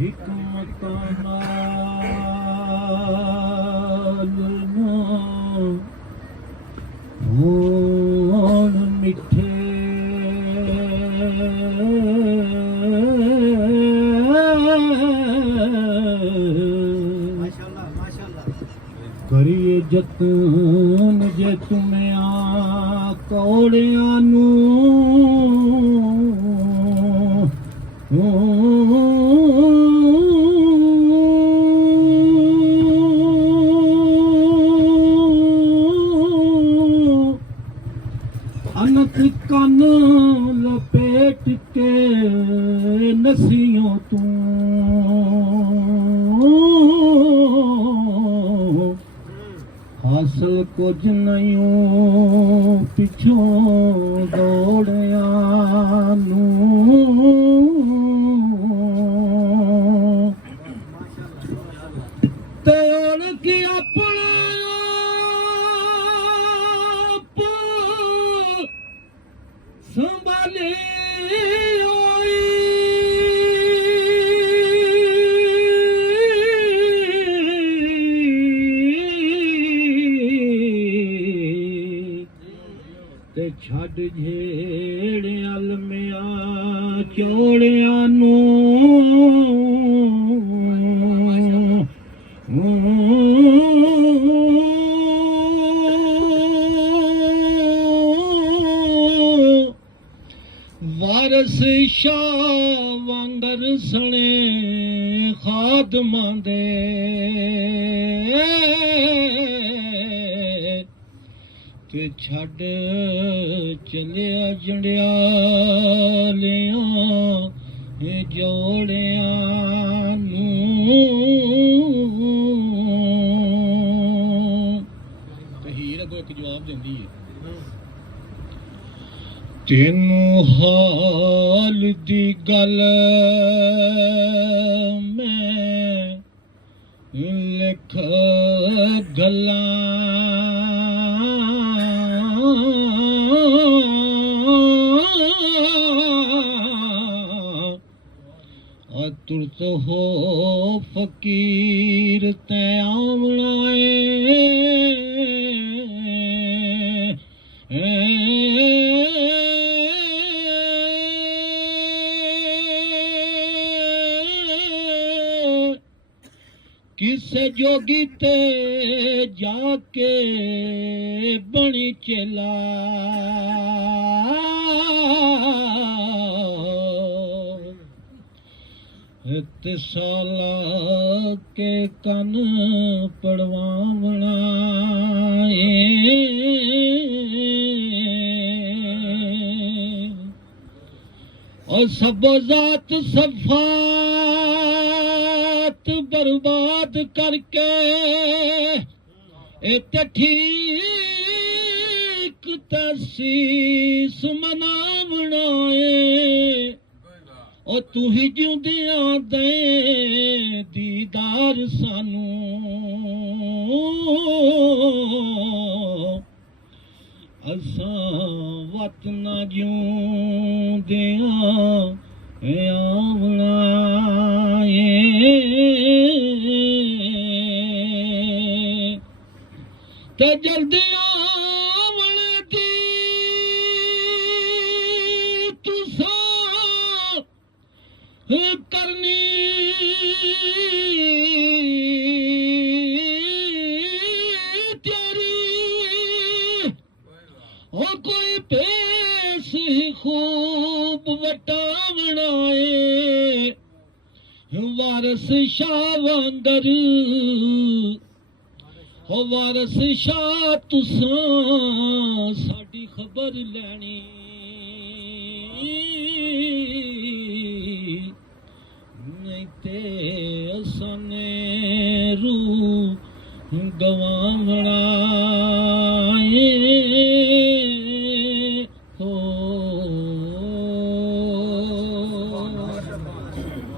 हिकमत नाल ना होण मिठे करिए जतन जे तुमिया कौड़ियां अनक कन लपेट के नसियों तू हासिल कुछ नहीं पिछों दौड़िया तोड़ के अपना संभाले ते छड़ झेड़े अलमिया चोड़िया वारस शाह वांगर सने खादमां दे ते छड़ चलिया जंडियालियां जोड़िया हीर अगो एक जवाब देंदी है तेनू हाल दी गल मैं लिख गल्लां तुरत हो फकीर ते आवना किसे जोगी ते जाके बनी चला साला के कन पड़वावना और सब जात सफात बर्बाद करके इत्ते ठीक तसीस मनावना और तू ही जिउंदियां दे दीदार सानू असां वत ना जिउंदियां आवना ते जल्दी आवण दी करनी तेरी ओ कोई पेश ही खूब वटावना वारस शाह वांगर हो वारस शाह तुसां साडी खबर लैनी नहीं ते असाने रूह गवा